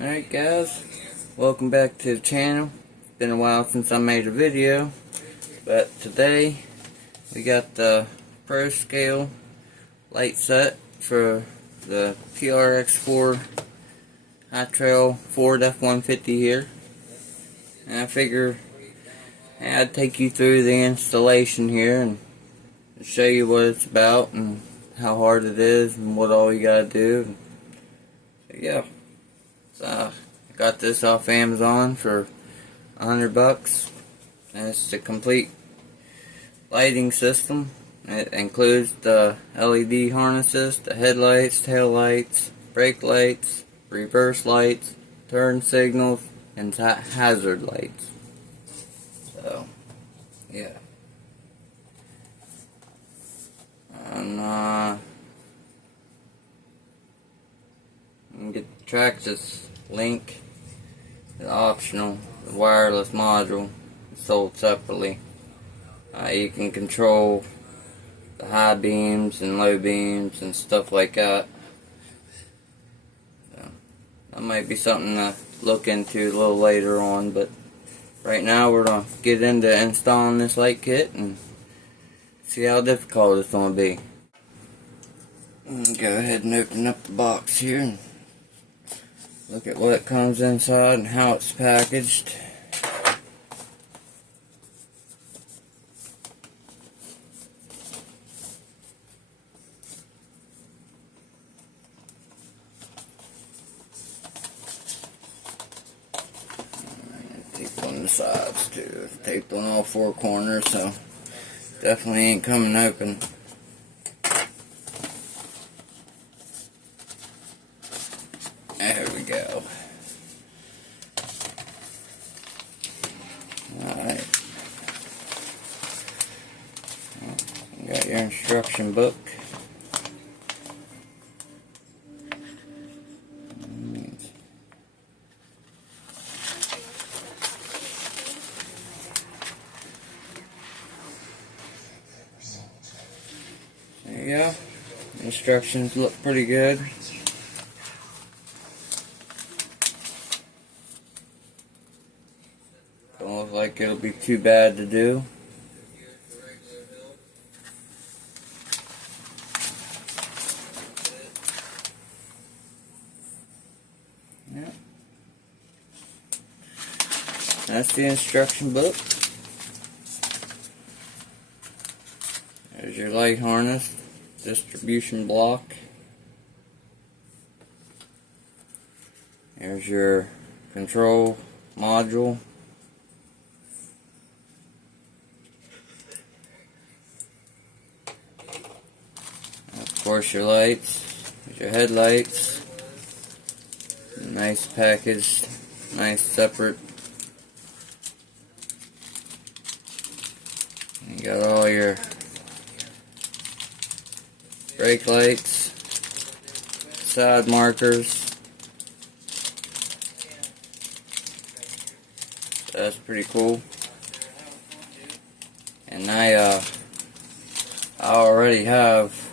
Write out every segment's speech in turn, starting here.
Alright guys, welcome back to the channel. It's been a while since I made a video, but today we got the Pro Scale light set for the TRX4 High Trail Ford F-150 here. And I figure I'd take you through the installation here and show you what it's about and how hard it is and what all you gotta do. So yeah. I got this off Amazon for $100, and it's the complete lighting system. It includes the LED harnesses, the headlights, tail lights, brake lights, reverse lights, turn signals, and hazard lights. So, yeah. And you can get the Traxxas link. The optional, the wireless module is sold separately. You can control the high beams and low beams and stuff like that. So, that might be something to look into a little later on, but right now we're going to get into installing this light kit and see how difficult it's going to be. Go ahead and open up the box here and look at what comes inside and how it's packaged. Tape on the sides too. Taped on all four corners, so definitely ain't coming open. There we go. Alright. You got your instruction book. There you go. Instructions look pretty good. Don't look like it'll be too bad to do. Yeah. That's the instruction book. There's your light harness, distribution block. There's your control module. Of course, your lights, your headlights, nice packaged, nice separate. You got all your brake lights, side markers. That's pretty cool. And I already have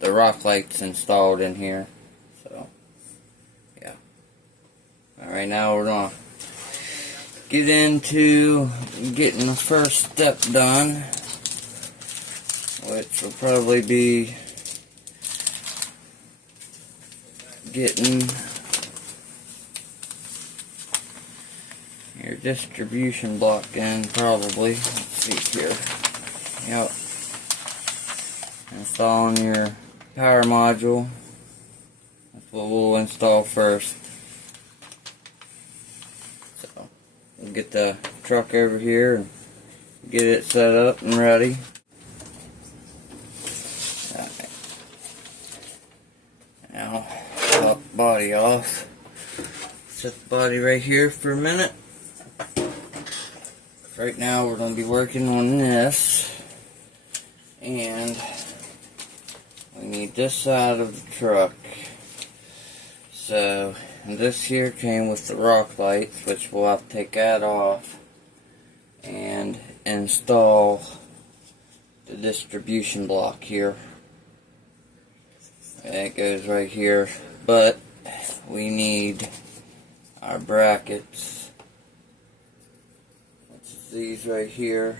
the rock lights installed in here, so yeah. Alright, now we're gonna get into getting the first step done, which will probably be getting your distribution block in, probably. Let's see here. Yep. Installing your power module. That's what we'll install first. So, we'll get the truck over here and get it set up and ready. Alright. Now, pop the body off. Set the body right here for a minute. Right now we're going to be working on this, and we need this side of the truck. So this here came with the rock lights, which we'll have to take that off and install the distribution block here. And it goes right here, but we need our brackets, which is these right here,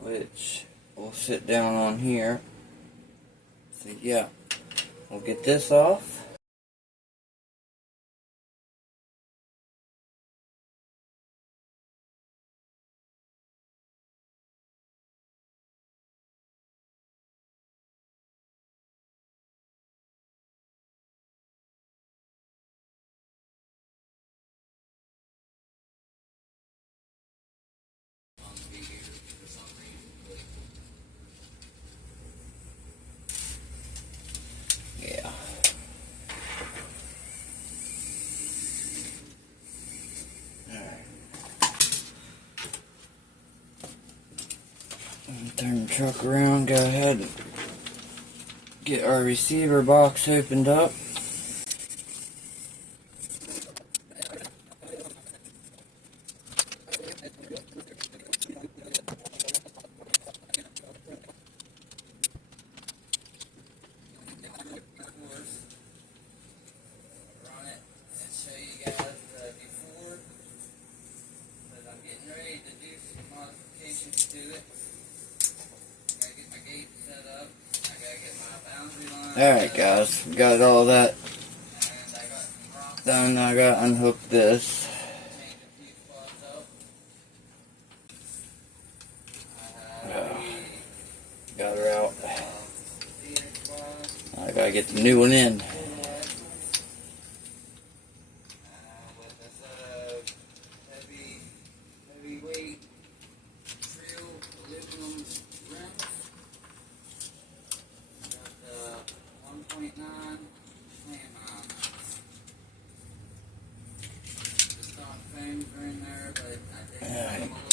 which will sit down on here. So yeah, we'll get this off. Yeah. Turn the truck around, go ahead and get our receiver box opened up. Alright guys, we got all that done. I got to unhook this. Got her out. I gotta get the new one in.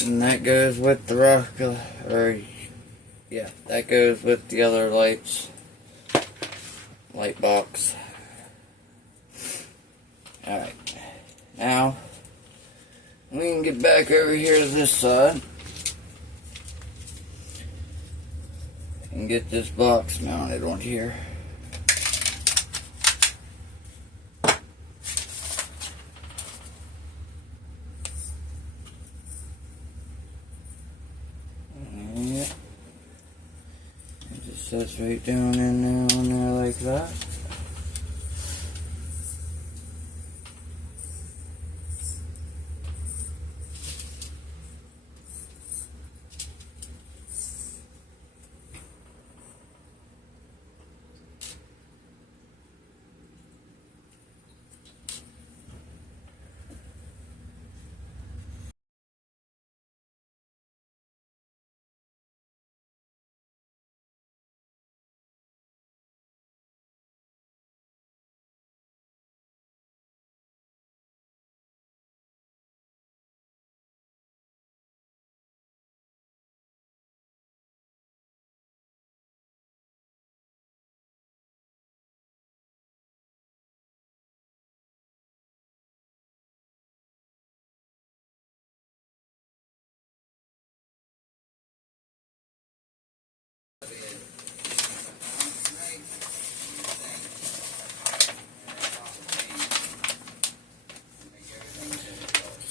And that goes with the that goes with the other light box. Alright, now we can get back over here to this side and get this box mounted on here. Sets right down in there on there like that.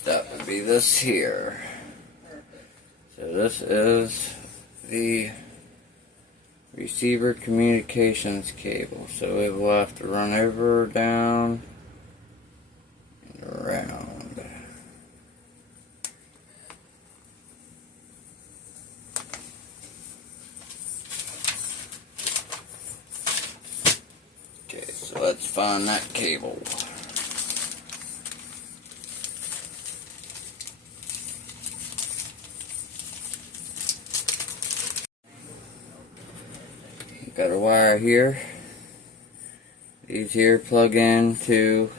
That would be this here. So this is the receiver communications cable. So it will have to run over, down, and around. Okay, so let's find that cable. Got a wire here. These here plug in to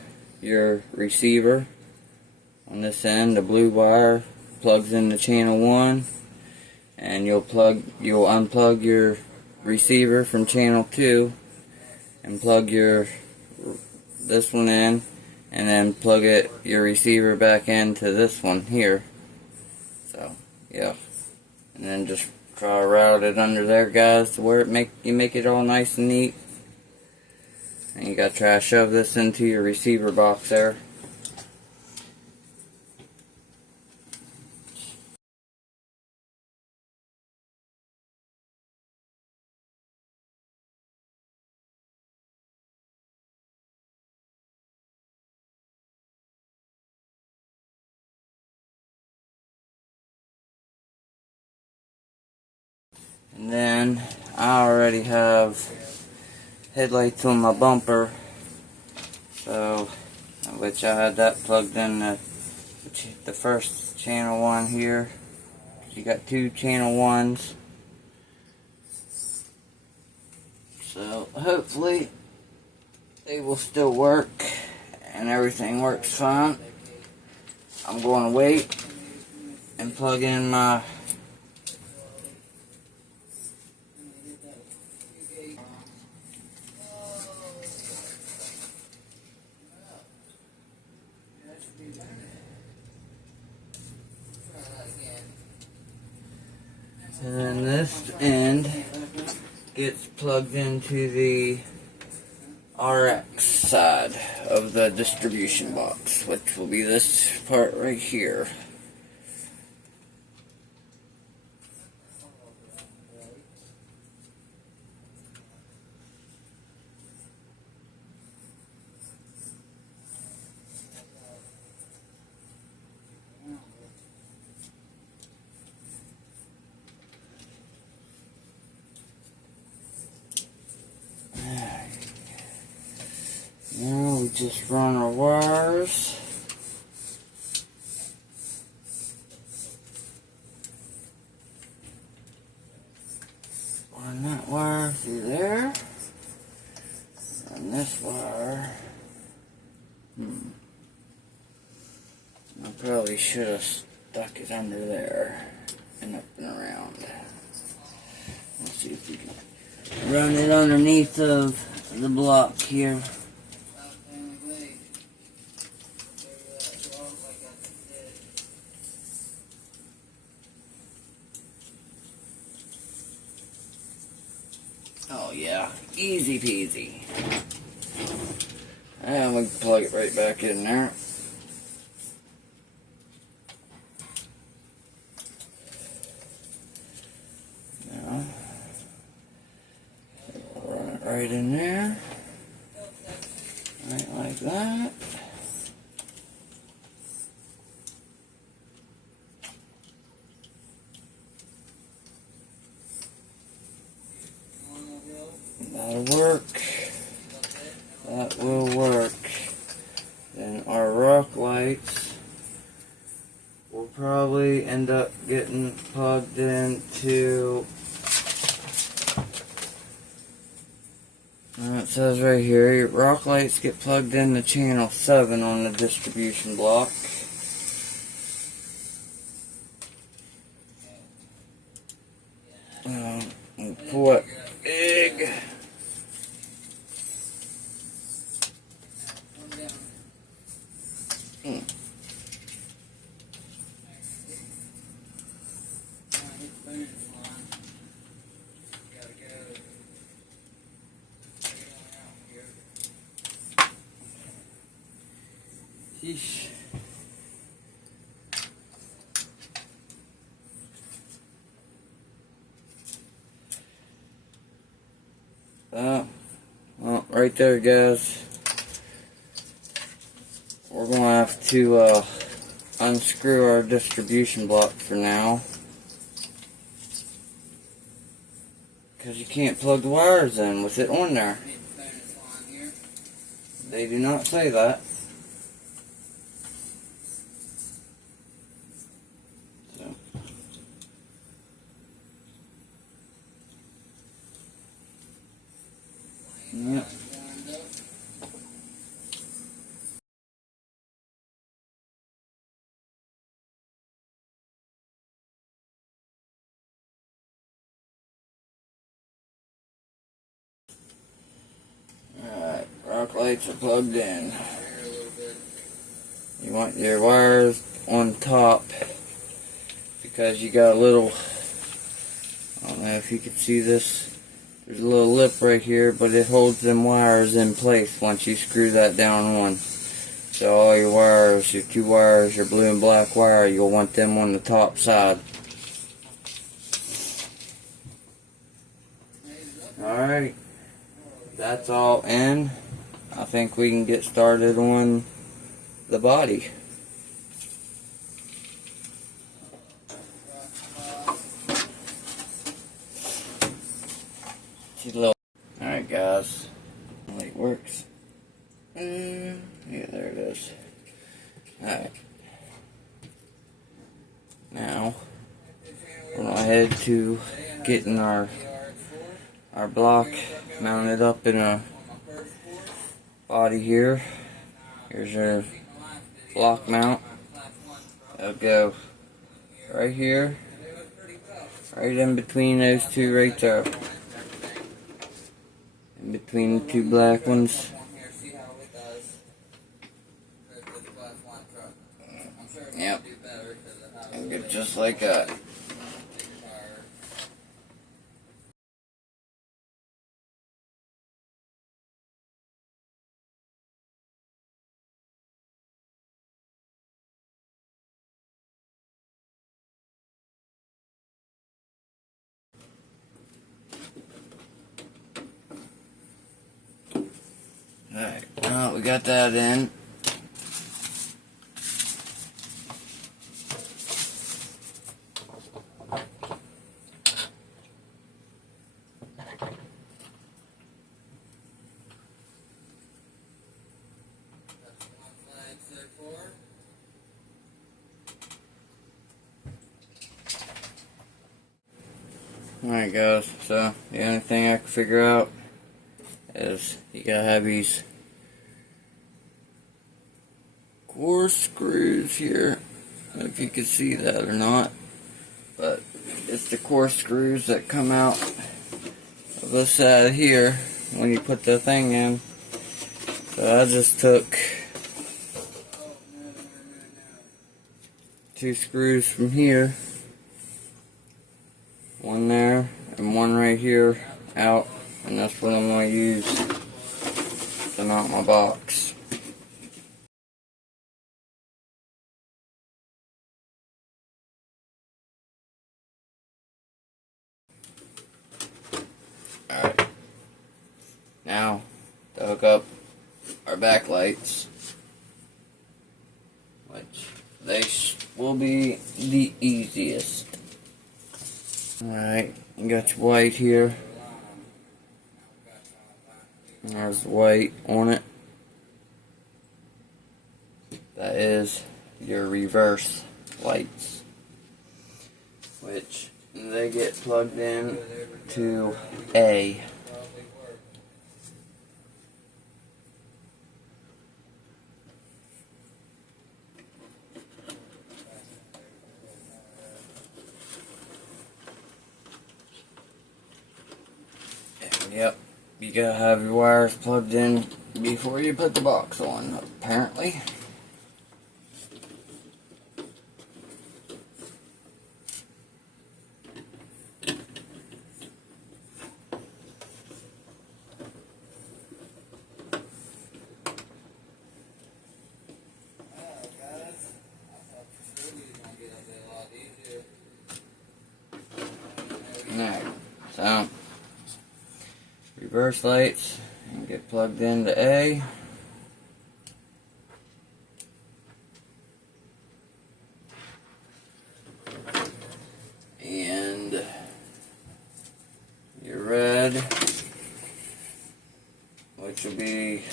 your receiver. On this end, the blue wire plugs into channel 1, and you'll unplug your receiver from channel 2 and plug this one in, and then plug your receiver back into this one here. So yeah, and then just try to route it under there, guys, to where you make it all nice and neat. And you gotta try to shove this into your receiver box there. And then I already have headlights on my bumper, so which I had that plugged in the first channel 1 here. You got 2 channel 1s, so hopefully they will still work and everything works fine. I'm going to wait and plug in my and then this end gets plugged into the RX side of the distribution box, which will be this part right here. Now we just run our wires. Run that wire through there. Run this wire. I probably should have stuck it under there and up and around. Let's see if we can run it underneath of the block here. Oh yeah, easy peasy. And we can plug it right back in there. Now, we'll run it right in there. Right like that. That'll work. That will work. Then our rock lights will probably end up getting plugged into, it says right here, your rock lights get plugged into channel 7 on the distribution block. Pull it big. Sheesh. Well, right there, guys. We're going to have to unscrew our distribution block for now, because you can't plug the wires in with it on there. They do not say that. So. Yep. Alright, rock lights are plugged in. You want your wires on top because you got a little, I don't know if you can see this, there's a little lip right here, but it holds them wires in place once you screw that down on. So all your wires, your 2 wires, your blue and black wire, you'll want them on the top side. Alright, that's all in. I think we can get started on the body. Alright guys, light works. Yeah, there it is. Alright. Now, we're going to head to getting our block mounted up in a body here. Here's your block mount. It'll go right here, right in between those two right there. In between the two black ones. Yep. And get just like that. Alright, well, we got that in. Alright guys, so the only thing I can figure out is you gotta have these core screws here. I don't know if you can see that or not, but it's the core screws that come out of this side here when you put the thing in. So I just took 2 screws from here, one there and one right here out, and that's what I'm going to use to mount my box. Alright, now to hook up our backlights, which they will be the easiest. Alright, you got your white here. There's the white on it. That is your reverse lights, which they get plugged in to A. Yep, you gotta have your wires plugged in before you put the box on, apparently. Alright, so reverse lights and get plugged into A. And your red, which will be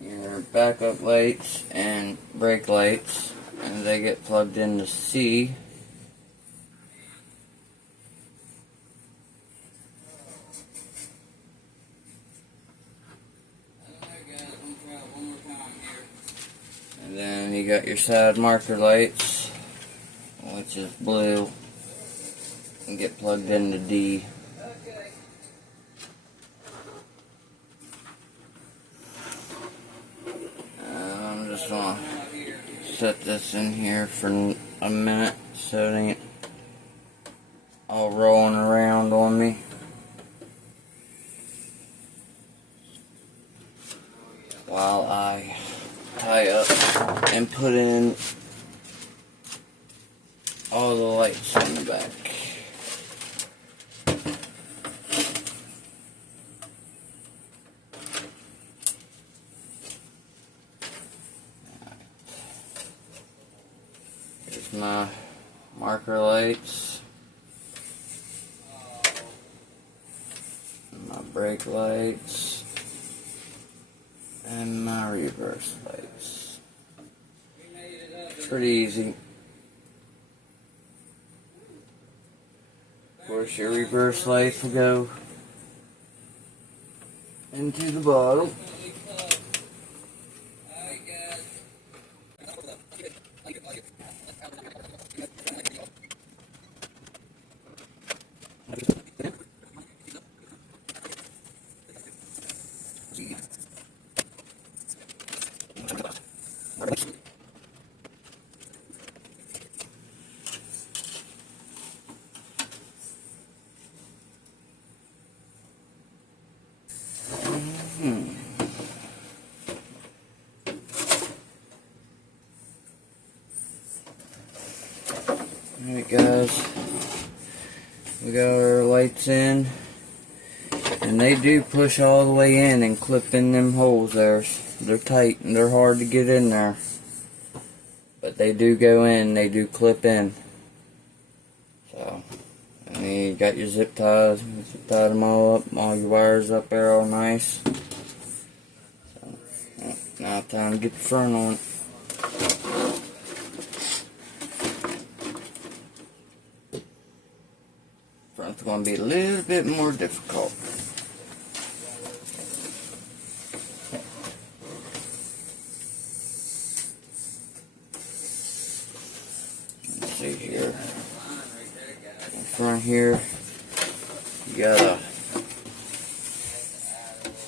your backup lights and brake lights, and they get plugged into C. And then you got your side marker lights, which is blue, and get plugged into D. I'm just gonna set this in here for a minute so it ain't all rolling around on me. While I tie up and put in all the lights in the back. Here's my marker lights. brake lights, and my reverse lights. Pretty easy. Of course, your reverse lights will go into the bottom. Alright guys, we got our lights in, and they do push all the way in and clip in them holes there. They're tight and they're hard to get in there, but they do go in, they do clip in. So, and then you got your zip ties, tied them all up, all your wires up there all nice. So, now time to get the front on. Front's going to be a little bit more difficult. Let's see here. In front here, you gotta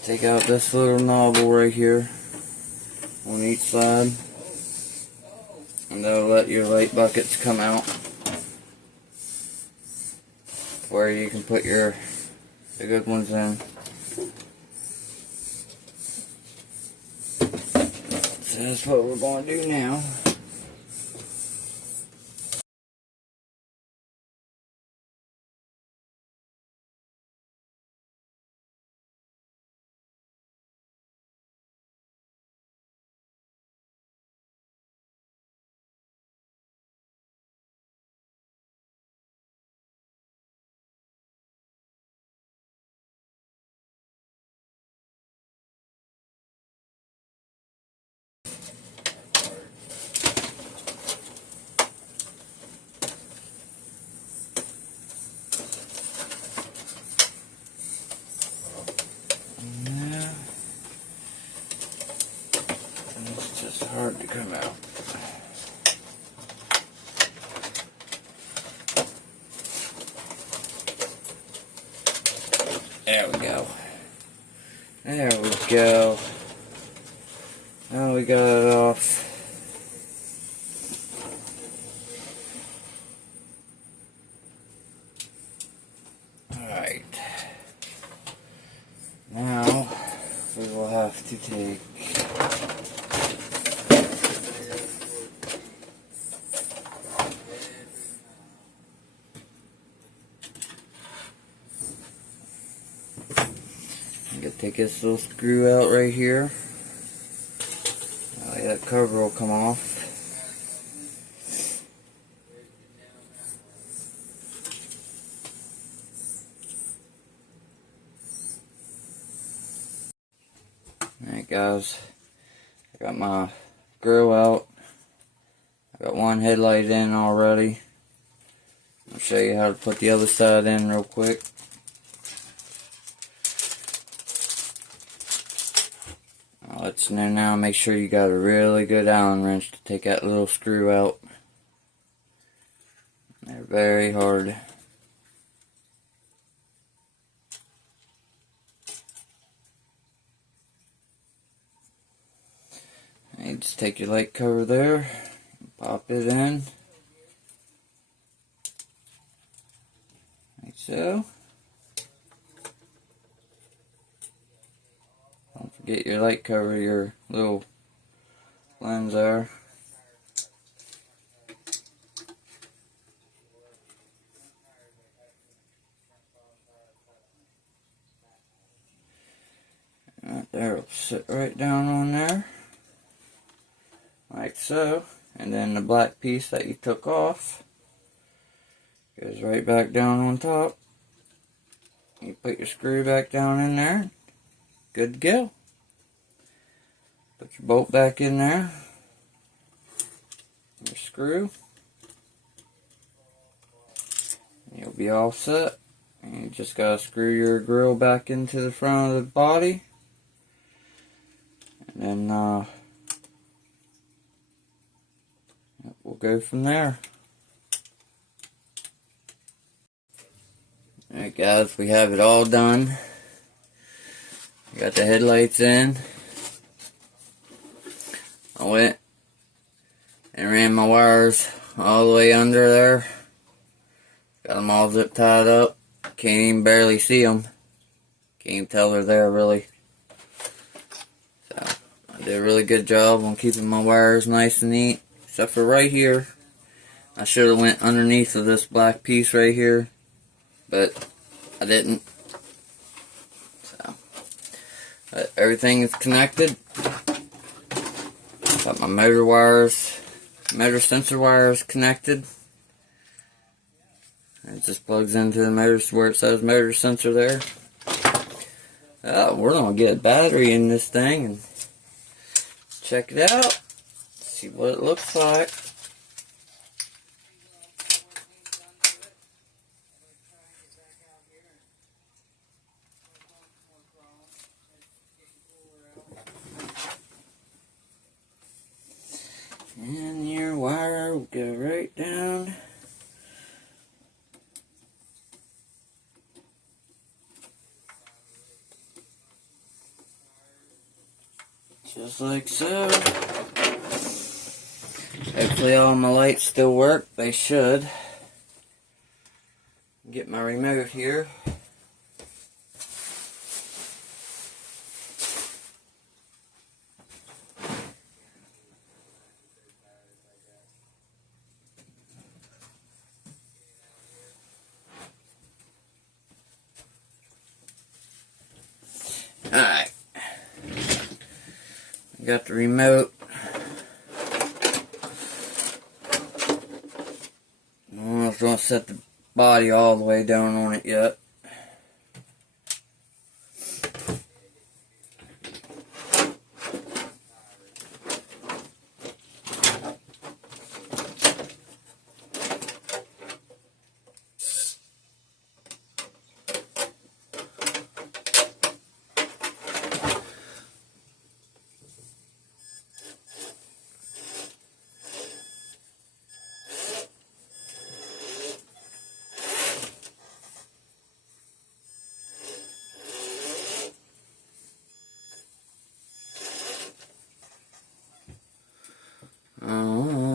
take out this little nozzle right here on each side, and that'll let your light buckets come out, where you can put the good ones in. So that's what we're going to do now. Hard to come out. There we go. There we go. Now we got it off. Alright. Now we will have to take take this little screw out right here. That cover will come off. Alright guys, I got my grill out. I got one headlight in already. I'll show you how to put the other side in real quick. I'll let you know now, make sure you got a really good Allen wrench to take that little screw out. They're very hard. You just take your light cover there, pop it in, like so. Don't forget your light cover, your little lens there. Right there, it'll sit right down on there, like so. And then the black piece that you took off goes right back down on top. You put your screw back down in there. Good to go. Put your bolt back in there. Your screw. You'll be all set. And you just gotta screw your grill back into the front of the body. And then we'll go from there. Alright guys, we have it all done. We got the headlights in. I went and ran my wires all the way under there. Got them all zip tied up. Can't even barely see them. Can't even tell they're there really. So I did a really good job on keeping my wires nice and neat. Except for right here. I should have went underneath of this black piece right here. But I didn't. So but everything is connected. Got my motor wires, motor sensor wires connected. It just plugs into the motor where it says motor sensor there. We're gonna get a battery in this thing and check it out. See what it looks like. And your wire will go right down. Just like so. Hopefully all my lights still work. They should. Get my remote here. Alright. Got the remote. I'm not going to set the body all the way down on it yet.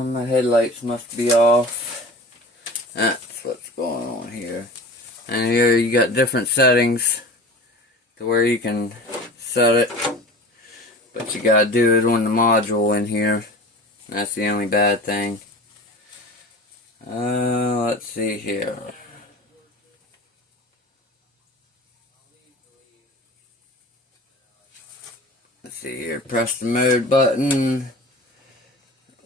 My headlights must be off. That's what's going on here. And here you got different settings to where you can set it. But you gotta do it on the module in here. That's the only bad thing. Let's see here. Let's see here. Press the mode button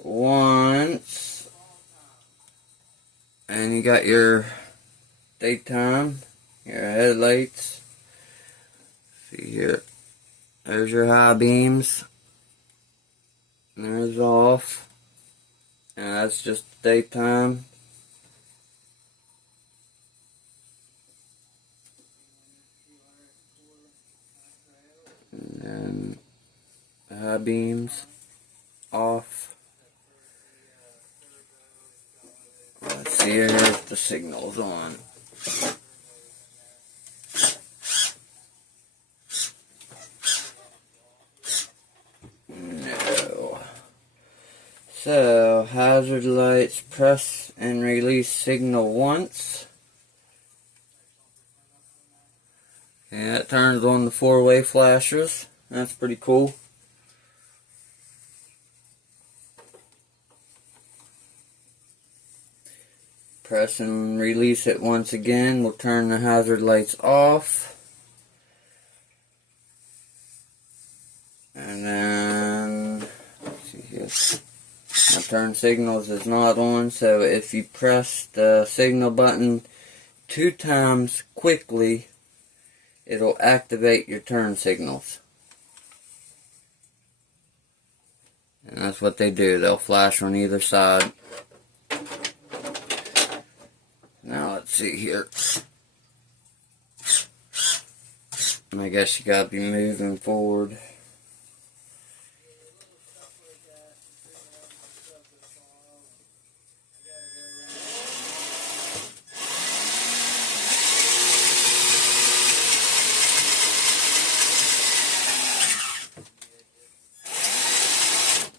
once, and you got your daytime, your headlights. See here, there's your high beams, and there's off, and that's just daytime. And then the high beams off. Let's see here if the signal's on. No. So, hazard lights, press and release signal once. Yeah, it turns on the four-way flashers. That's pretty cool. Press and release it once again. We'll turn the hazard lights off. And then, let's see here. My turn signals is not on, so if you press the signal button 2 times quickly, it'll activate your turn signals. And that's what they do. They'll flash on either side. Now let's see here. I guess you gotta be moving forward.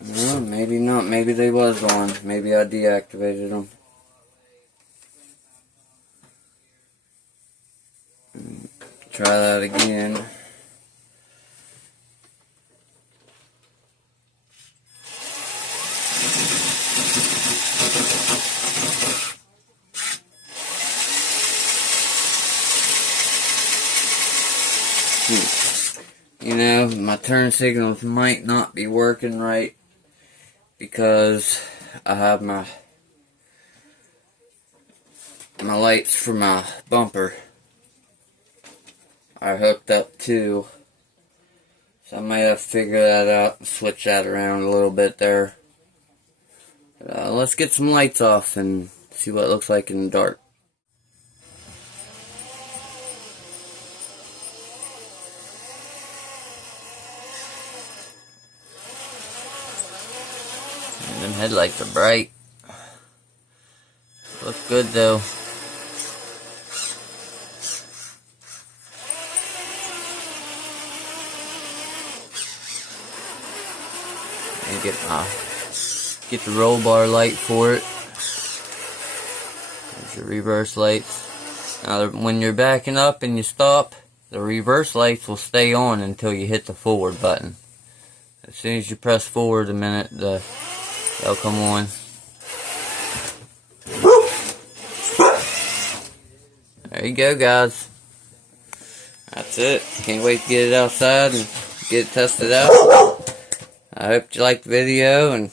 Well, maybe not. Maybe they was on. Maybe I deactivated them. Try that again. You know, my turn signals might not be working right because I have my lights for my bumper are hooked up too, so I might have to figure that out and switch that around a little bit there. Let's get some lights off and see what it looks like in the dark. And them headlights are bright. Look good though. And get the roll bar light for it. There's your reverse lights. Now when you're backing up and you stop, the reverse lights will stay on until you hit the forward button. As soon as you press forward a minute, they'll come on. There you go, guys. That's it. Can't wait to get it outside and get it tested out. I hope you liked the video, and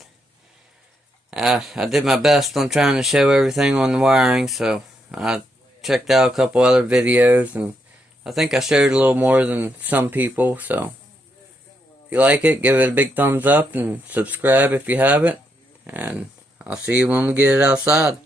I did my best on trying to show everything on the wiring, so I checked out a couple other videos, and I think I showed a little more than some people, so if you like it, give it a big thumbs up and subscribe if you haven't, and I'll see you when we get it outside.